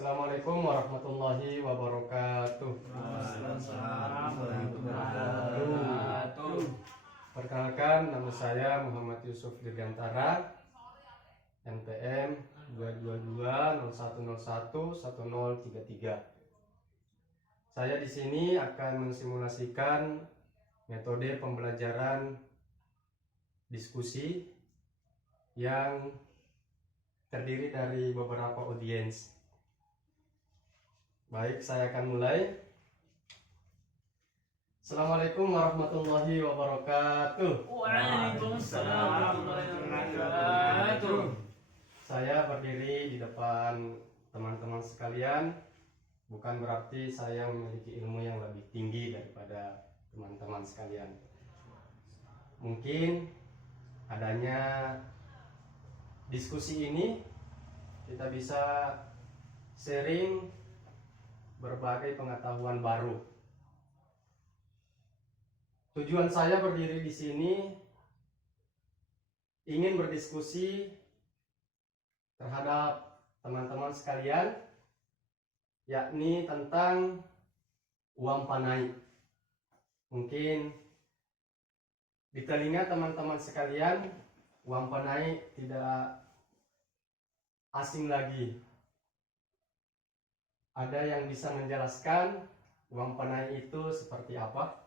Assalamualaikum warahmatullahi wabarakatuh. Waalaikumsalam warahmatullahi wabarakatuh. Perkenalkan, nama saya Muhammad Yusuf Dirgantara, NPM 22201011033. Saya di sini akan mensimulasikan metode pembelajaran diskusi yang terdiri dari beberapa audiens. Baik, saya akan mulai. Assalamualaikum warahmatullahi wabarakatuh. Waalaikumsalam warahmatullahi wabarakatuh. Saya berdiri di depan teman-teman sekalian. Bukan berarti saya memiliki ilmu yang lebih tinggi daripada teman-teman sekalian. Mungkin adanya diskusi ini kita bisa sharing berbagai pengetahuan baru. Tujuan saya berdiri di sini ingin berdiskusi terhadap teman-teman sekalian, yakni tentang uang panai. Mungkin di telinga teman-teman sekalian, uang panai tidak asing lagi. Ada yang bisa menjelaskan uang panai itu seperti apa?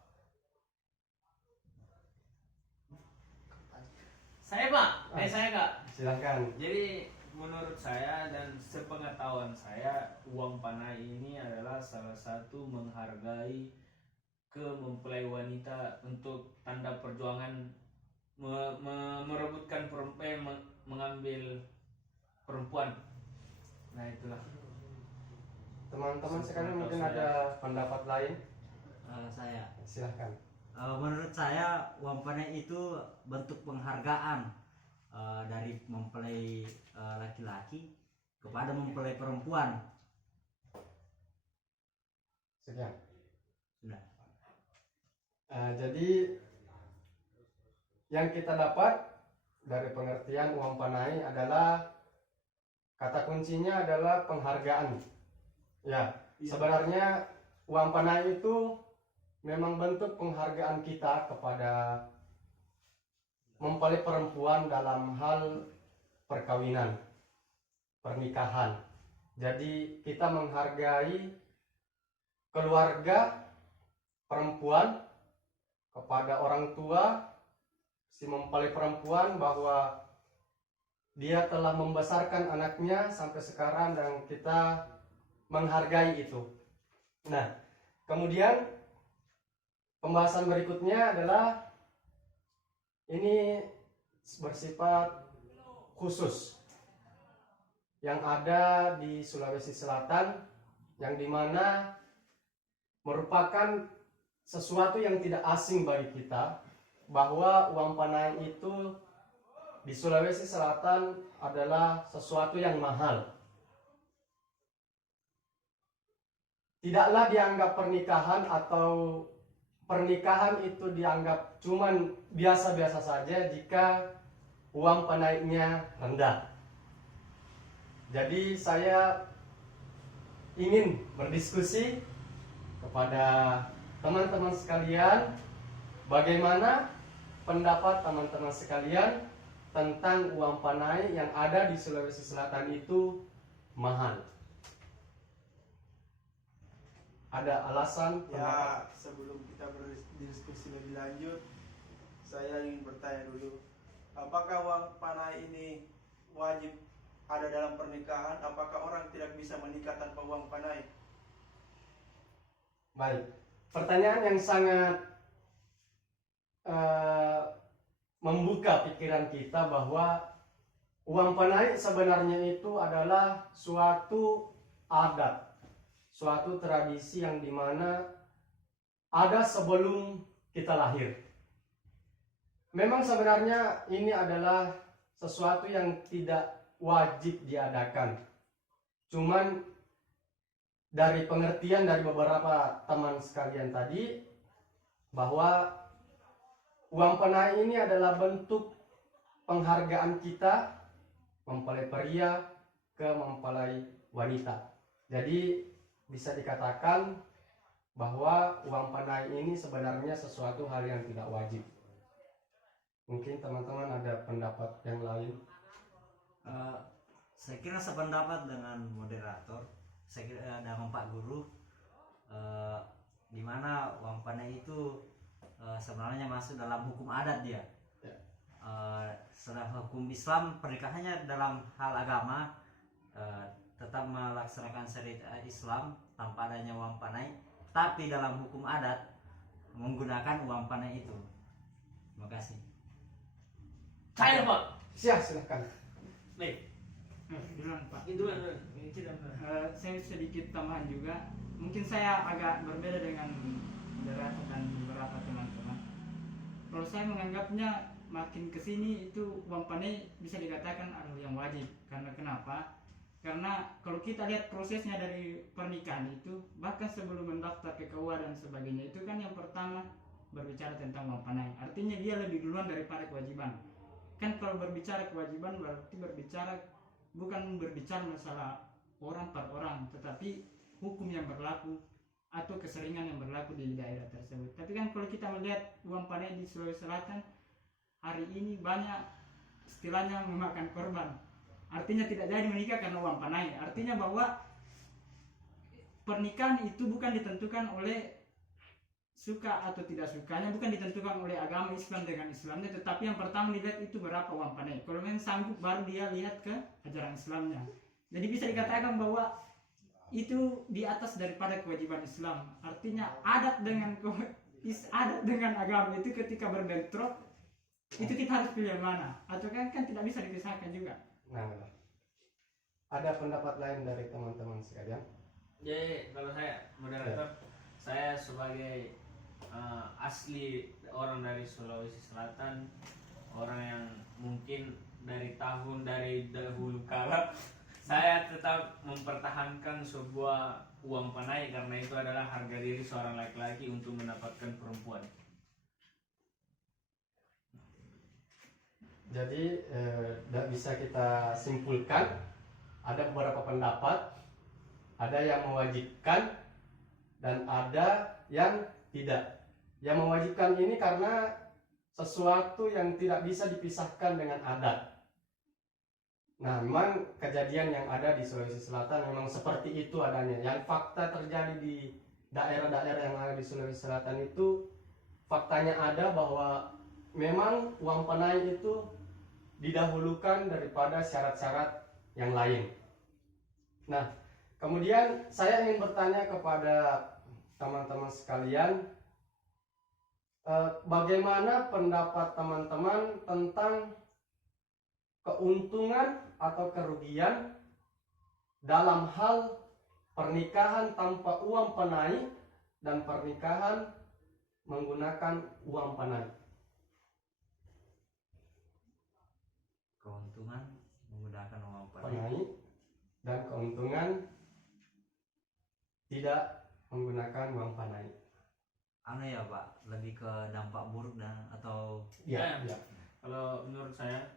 Saya Pak, saya Kak. Silahkan. Jadi menurut saya dan sepengetahuan saya, uang panai ini adalah salah satu menghargai mempelai wanita untuk tanda perjuangan merebutkan perempuan, mengambil perempuan. Nah itulah. Teman-teman sekalian mungkin ada pendapat lain? Saya Silahkan. menurut saya uang panai itu bentuk penghargaan dari mempelai laki-laki kepada mempelai perempuan. Sekian. Sudah. Jadi yang kita dapat dari pengertian uang panai adalah kata kuncinya adalah penghargaan. Ya, sebenarnya uang panai itu memang bentuk penghargaan kita kepada mempelai perempuan dalam hal perkawinan, pernikahan. Jadi kita menghargai keluarga perempuan kepada orang tua si mempelai perempuan bahwa dia telah membesarkan anaknya sampai sekarang dan kita menghargai itu. Nah, kemudian pembahasan berikutnya adalah ini bersifat khusus yang ada di Sulawesi Selatan, yang dimana merupakan sesuatu yang tidak asing bagi kita, bahwa uang panai itu di Sulawesi Selatan adalah sesuatu yang mahal. Tidaklah dianggap pernikahan atau pernikahan itu dianggap cuman biasa-biasa saja jika uang panainya rendah. Jadi saya ingin berdiskusi kepada teman-teman sekalian, bagaimana pendapat teman-teman sekalian tentang uang panai yang ada di Sulawesi Selatan itu mahal. Ada alasan? Ya, sebelum kita berdiskusi lebih lanjut, saya ingin bertanya dulu, apakah uang panai ini wajib ada dalam pernikahan? Apakah orang tidak bisa menikah tanpa uang panai? Baik, pertanyaan yang sangat membuka pikiran kita bahwa uang panai sebenarnya itu adalah suatu adat, suatu tradisi yang dimana ada sebelum kita lahir. Memang sebenarnya ini adalah sesuatu yang tidak wajib diadakan. Cuman dari pengertian dari beberapa teman sekalian tadi, bahwa uang panai ini adalah bentuk penghargaan kita mempelai pria ke mempelai wanita. Jadi bisa dikatakan bahwa uang panai ini sebenarnya sesuatu hal yang tidak wajib. Mungkin teman-teman ada pendapat yang lain. Saya kira sependapat dengan moderator, saya kira dengan Pak Guru, di mana uang panai itu sebenarnya masuk dalam hukum adat dia. Ya. Sedang hukum Islam pernikahannya dalam hal agama tetap melaksanakan syariat Islam tanpa adanya uang panai, tapi dalam hukum adat menggunakan uang panai itu. Terima kasih. Saya Pak. Silahkan. Nih, Duluan Pak. itu kan ini tidak Saya sedikit tambahan juga. Mungkin saya agak berbeda dengan moderator dan beberapa teman-teman. Kalau saya menganggapnya makin kesini itu uang panai bisa dikatakan adalah yang wajib. Karena kenapa? Karena kalau kita lihat prosesnya dari pernikahan itu, bahkan sebelum mendaftar ke KUA dan sebagainya, itu kan yang pertama berbicara tentang uang panai. Artinya dia lebih duluan daripada kewajiban. Kan kalau berbicara kewajiban berarti bukan berbicara masalah orang per orang, tetapi hukum yang berlaku atau keseringan yang berlaku di daerah tersebut. Tapi kan kalau kita melihat uang panai di Sulawesi Selatan hari ini banyak istilahnya memakan korban. Artinya tidak jadi menikah karena uang panai. Artinya bahwa pernikahan itu bukan ditentukan oleh suka atau tidak sukanya, bukan ditentukan oleh agama Islam dengan Islamnya, tetapi yang pertama dilihat itu berapa uang panai. Kalau memang sanggup baru dia lihat ke ajaran Islamnya. Jadi bisa dikatakan bahwa itu di atas daripada kewajiban Islam. Artinya adat dengan agama itu ketika berbentrok itu kita harus pilih yang mana, atau kan tidak bisa dipisahkan juga. Nah, ada pendapat lain dari teman-teman sekalian? Jadi kalau saya moderator, saya sebagai asli orang dari Sulawesi Selatan, orang yang mungkin dari dahulu kala, saya tetap mempertahankan sebuah uang panai karena itu adalah harga diri seorang laki-laki untuk mendapatkan perempuan. Jadi bisa kita simpulkan ada beberapa pendapat, ada yang mewajibkan dan ada yang tidak. Yang mewajibkan ini karena sesuatu yang tidak bisa dipisahkan dengan adat. Nah, memang kejadian yang ada di Sulawesi Selatan memang seperti itu adanya. Yang fakta terjadi di daerah-daerah yang ada di Sulawesi Selatan itu faktanya ada bahwa memang uang panai itu didahulukan daripada syarat-syarat yang lain. Nah, kemudian saya ingin bertanya kepada teman-teman sekalian, bagaimana pendapat teman-teman tentang keuntungan atau kerugian dalam hal pernikahan tanpa uang panai dan pernikahan menggunakan uang panai? Keuntungan menggunakan uang panai Panai dan keuntungan tidak menggunakan uang panai. anu ya Pak, lebih ke dampak buruk dan atau Ya. Kalau menurut saya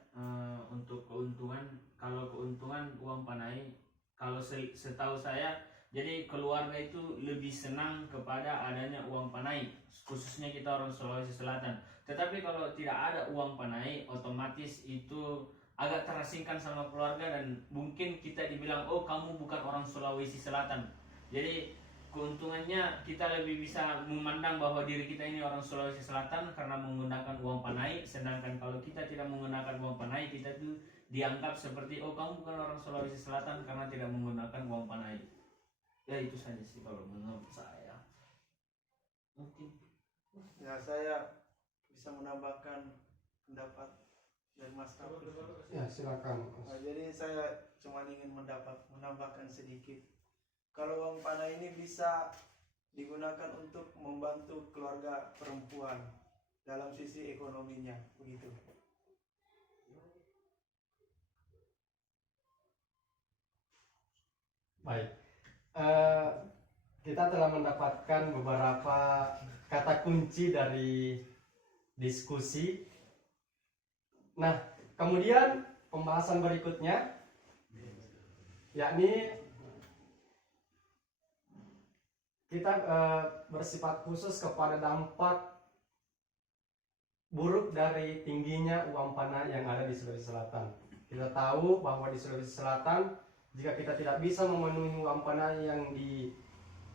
untuk keuntungan, kalau keuntungan uang panai, kalau setahu saya, jadi keluarga itu lebih senang kepada adanya uang panai, khususnya kita orang Sulawesi Selatan. Tetapi kalau tidak ada uang panai, otomatis itu agak terasingkan sama keluarga dan mungkin kita dibilang, oh kamu bukan orang Sulawesi Selatan. Jadi keuntungannya kita lebih bisa memandang bahwa diri kita ini orang Sulawesi Selatan karena menggunakan uang panai. Sedangkan kalau kita tidak menggunakan uang panai, kita tuh dianggap seperti, oh kamu bukan orang Sulawesi Selatan karena tidak menggunakan uang panai. Ya itu saja sih kalau menurut saya. Mungkin Ya, saya bisa menambahkan pendapat dari Mas Taufik. Ya, silakan. Nah, jadi saya cuma ingin menambahkan sedikit. Kalau uang panai ini bisa digunakan untuk membantu keluarga perempuan dalam sisi ekonominya, begitu. Baik. Kita telah mendapatkan beberapa kata kunci dari diskusi. Nah, kemudian pembahasan berikutnya yakni kita bersifat khusus kepada dampak buruk dari tingginya uang panai yang ada di Sulawesi Selatan. Kita tahu bahwa di Sulawesi Selatan, jika kita tidak bisa memenuhi uang panai yang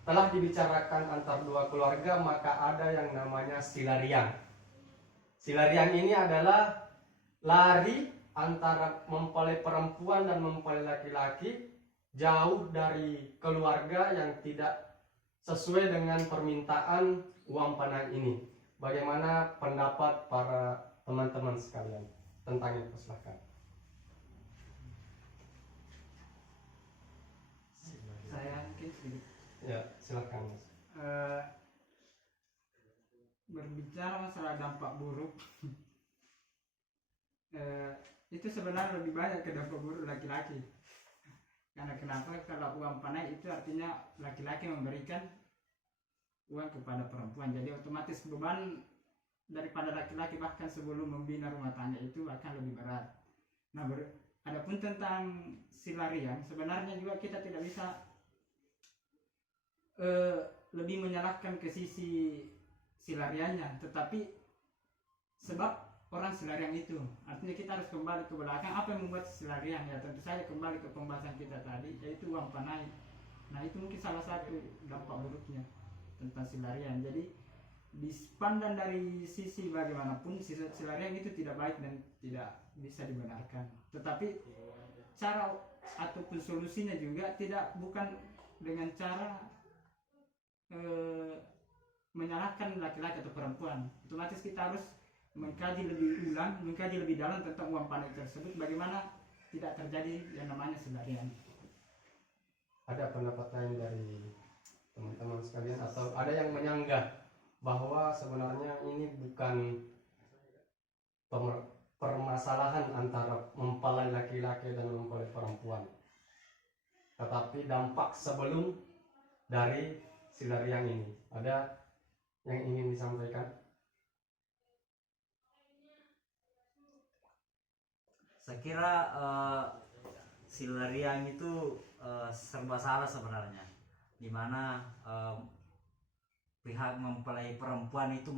telah dibicarakan antar dua keluarga, maka ada yang namanya silarian. Silarian ini adalah lari antara mempelai perempuan dan mempelai laki-laki jauh dari keluarga yang tidak sesuai dengan permintaan uang panai ini. Bagaimana pendapat para teman-teman sekalian tentang itu? Silahkan. Saya mungkin sedikit Ya, silahkan. berbicara masalah dampak buruk. Itu sebenarnya lebih banyak ke dampak buruk laki-laki. Karena kenapa? Kalau uang panai itu artinya laki-laki memberikan uang kepada perempuan, jadi otomatis beban daripada laki-laki bahkan sebelum membina rumah tangga itu akan lebih berat. Nah, adapun tentang silarian, sebenarnya juga kita tidak bisa lebih menyalahkan ke sisi silariannya, tetapi sebab orang silarian itu, artinya kita harus kembali ke belakang. Apa yang membuat silarian? Ya tentu saja kembali ke pembahasan kita tadi, yaitu uang panai. Nah, itu mungkin salah satu dampak buruknya tentang silarian. Jadi dipandang dari sisi bagaimanapun, silarian itu tidak baik dan tidak bisa dibenarkan. Tetapi cara ataupun solusinya juga bukan dengan cara menyalahkan laki-laki atau perempuan. Otomatis kita harus mengkaji lebih dalam tentang uang panai tersebut, bagaimana tidak terjadi yang namanya silarian. Ada pendapat lain dari teman-teman sekalian, atau ada yang menyanggah bahwa sebenarnya ini bukan permasalahan antara mempelai laki-laki dan mempelai perempuan, tetapi dampak sebelum dari silarian ini? Ada yang ingin disampaikan? Saya kira silarian itu serba salah sebenarnya, dimana pihak mempelai perempuan itu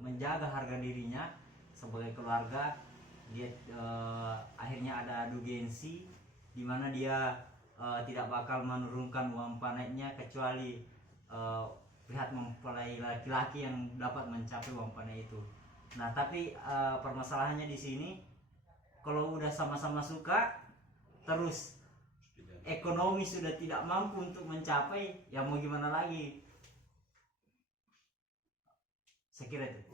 menjaga harga dirinya sebagai keluarga. Dia akhirnya ada adu gengsi, dimana dia tidak bakal menurunkan uang panainya kecuali pihak mempelai laki-laki yang dapat mencapai uang panai itu. Nah, tapi permasalahannya di sini, kalau udah sama-sama suka, terus ekonomi sudah tidak mampu untuk mencapai, ya mau gimana lagi? Saya kira itu.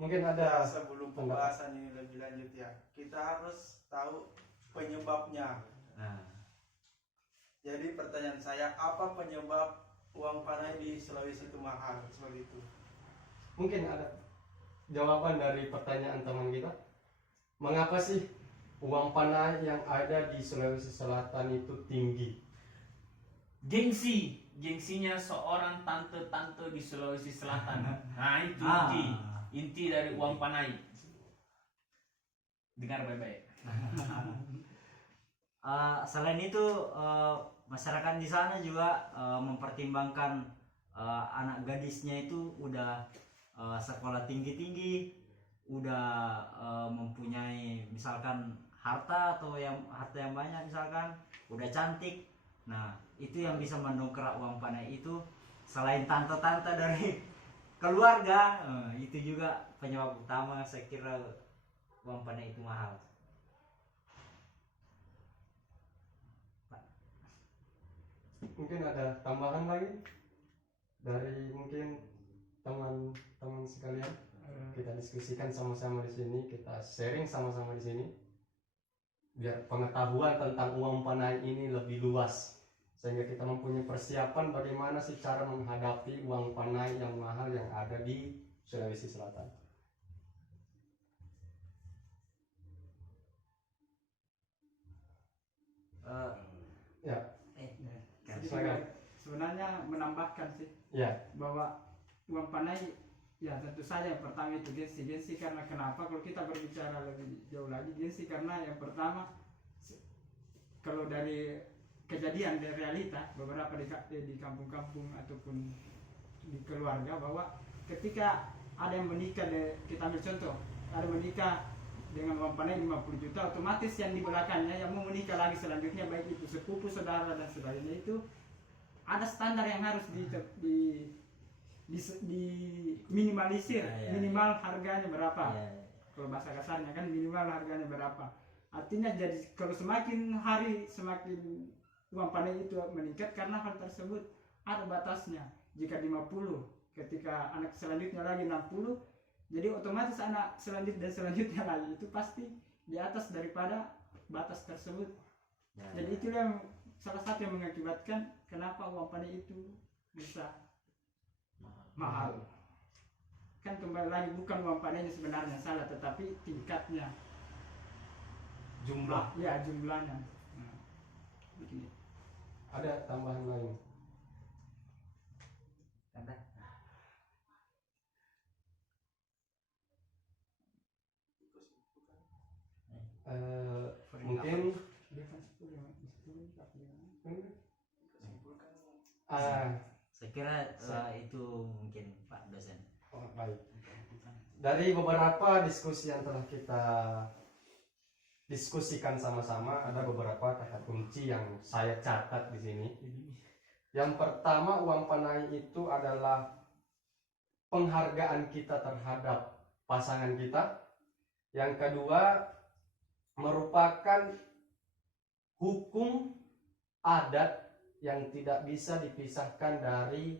Mungkin Ya, ada sebelum pembahasan ini lebih lanjut ya, kita harus tahu penyebabnya. Nah, Jadi pertanyaan saya, apa penyebab uang panai di Sulawesi itu mahal seperti itu? mungkin ada jawaban dari pertanyaan teman kita. Mengapa sih uang panai yang ada di Sulawesi Selatan itu tinggi? Gengsinya seorang tante-tante di Sulawesi Selatan. Nah, itu inti dari uang panai. Dengar baik-baik. selain itu masyarakat di sana juga mempertimbangkan anak gadisnya itu udah sekolah tinggi-tinggi, udah mempunyai misalkan harta yang banyak, misalkan udah cantik. Nah, itu yang bisa mendongkrak uang panai itu. Selain tante-tante dari keluarga, itu juga penyebab utama saya kira uang panai itu mahal. Mungkin ada tambahan lagi dari mungkin teman-teman sekalian. Kita diskusikan sama-sama di sini, kita sharing sama-sama di sini, biar pengetahuan tentang uang panai ini lebih luas, sehingga kita mempunyai persiapan bagaimana sih cara menghadapi uang panai yang mahal yang ada di Sulawesi Selatan. Ya, silakan. Sebenarnya menambahkan sih Ya, bahwa uang panai, ya tentu saja yang pertama itu gengsi karena kenapa? Kalau kita berbicara lebih jauh lagi, gengsi karena yang pertama, kalau dari kejadian dan realita beberapa di kampung-kampung ataupun di keluarga, bahwa ketika ada yang menikah, kita ambil contoh, ada menikah dengan uang panai 50 juta, otomatis yang di belakangnya yang mau menikah lagi selanjutnya, baik itu sepupu, saudara dan sebagainya, itu ada standar yang harus di minimalisir, minimal harganya berapa. Kalau bahasa kasarnya kan minimal harganya berapa. Artinya jadi kalau semakin hari semakin uang panai itu meningkat, karena hal tersebut ada batasnya. Jika 50, ketika anak selanjutnya lagi 60, jadi otomatis anak selanjutnya lagi itu pasti di atas daripada batas tersebut. Jadi itu yang salah satu yang mengakibatkan kenapa uang panai itu bisa mahal. Kan kembali lagi, bukan uang panainya sebenarnya salah, tetapi tingkatnya, Jumlah. ya jumlahnya. Nah, begini. Ada tambahan lain? Ada. Mungkin Saya kira itu mungkin Pak dosen. baik. Dari beberapa diskusi yang telah kita diskusikan sama-sama, ada beberapa kata kunci yang saya catat di sini. Yang pertama, uang panai itu adalah penghargaan kita terhadap pasangan kita. Yang kedua, merupakan hukum adat yang tidak bisa dipisahkan dari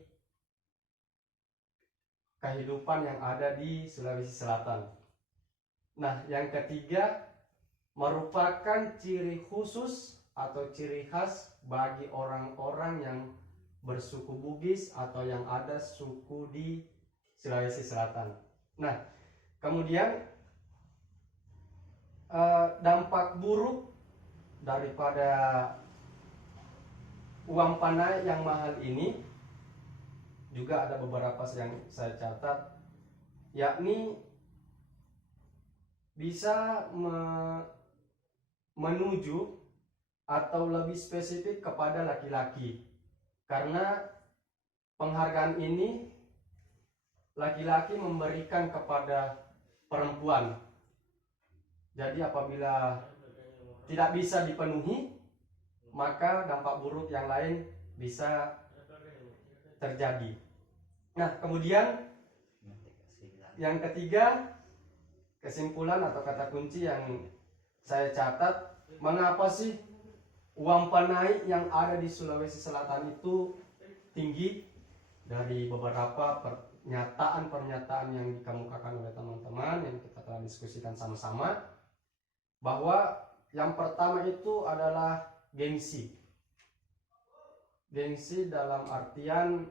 kehidupan yang ada di Sulawesi Selatan. Nah, yang ketiga, merupakan ciri khusus atau ciri khas bagi orang-orang yang bersuku Bugis atau yang ada suku di Sulawesi Selatan. Nah, kemudian dampak buruk daripada uang panai yang mahal ini juga ada beberapa yang saya catat, yakni bisa menuju atau lebih spesifik kepada laki-laki, karena penghargaan ini laki-laki memberikan kepada perempuan. Jadi apabila tidak bisa dipenuhi, maka dampak buruk yang lain bisa terjadi. Nah, kemudian yang ketiga, kesimpulan atau kata kunci yang saya catat, mengapa sih uang panai yang ada di Sulawesi Selatan itu tinggi? Dari beberapa pernyataan yang dikemukakan oleh teman-teman yang kita telah diskusikan sama-sama, bahwa yang pertama itu adalah gengsi. Gengsi dalam artian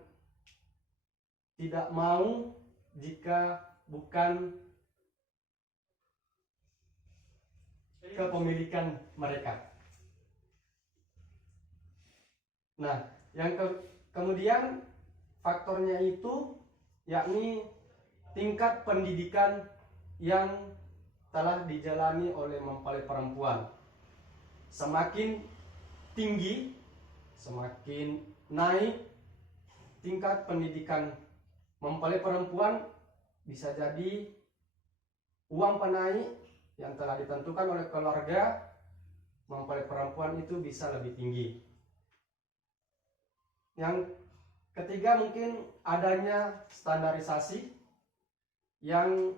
tidak mau jika bukan kepemilikan mereka. Nah, kemudian faktornya itu yakni tingkat pendidikan yang telah dijalani oleh mempelai perempuan. Semakin tinggi, semakin naik tingkat pendidikan mempelai perempuan, bisa jadi uang panai yang telah ditentukan oleh keluarga mempelai perempuan itu bisa lebih tinggi. Yang ketiga, mungkin adanya standarisasi yang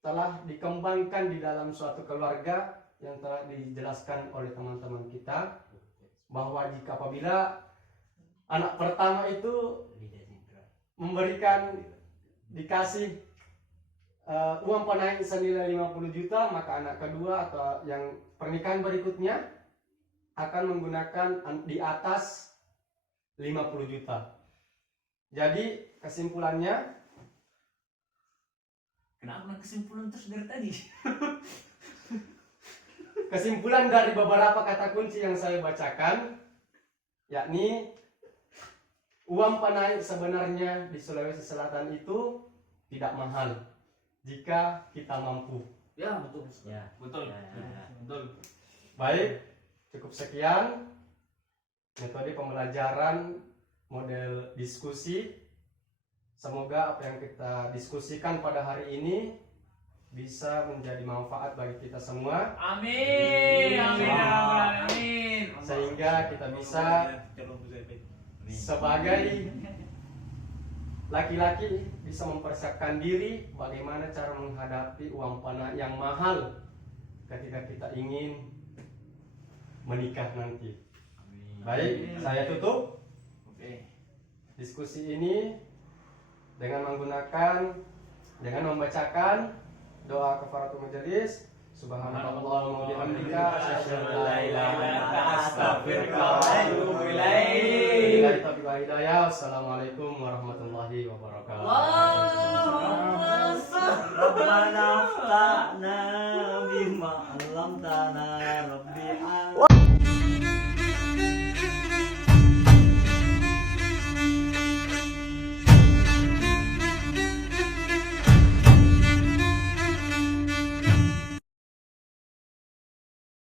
telah dikembangkan di dalam suatu keluarga, yang telah dijelaskan oleh teman-teman kita, bahwa jika apabila anak pertama itu dikasih uang panai senilai 50 juta, maka anak kedua atau yang pernikahan berikutnya akan menggunakan di atas 50 juta. Jadi kesimpulannya, Kenapa kesimpulan terus dari tadi? kesimpulan dari beberapa kata kunci yang saya bacakan, yakni uang panai sebenarnya di Sulawesi Selatan itu tidak mahal jika kita mampu. Ya, betul. Ya. Betul. Ya. Betul. Baik, cukup sekian. metode pembelajaran model diskusi. Semoga apa yang kita diskusikan pada hari ini bisa menjadi manfaat bagi kita semua, Amin. Amin. Amin. sehingga kita bisa sebagai laki-laki bisa mempersiapkan diri bagaimana cara menghadapi uang panah yang mahal ketika kita ingin menikah nanti. Baik, saya tutup Oke. diskusi ini dengan membacakan doa kafaratul majelis. Subhanallahumma wa bihamdika asyhadu an la ilaha illa anta astaghfiruka wa atubu ilaik. Wabillahi taufiq wal hidayah. Wassalamualaikum warahmatullahi wabarakatuh. Rabbana fta'na bima 'allamtana rabbi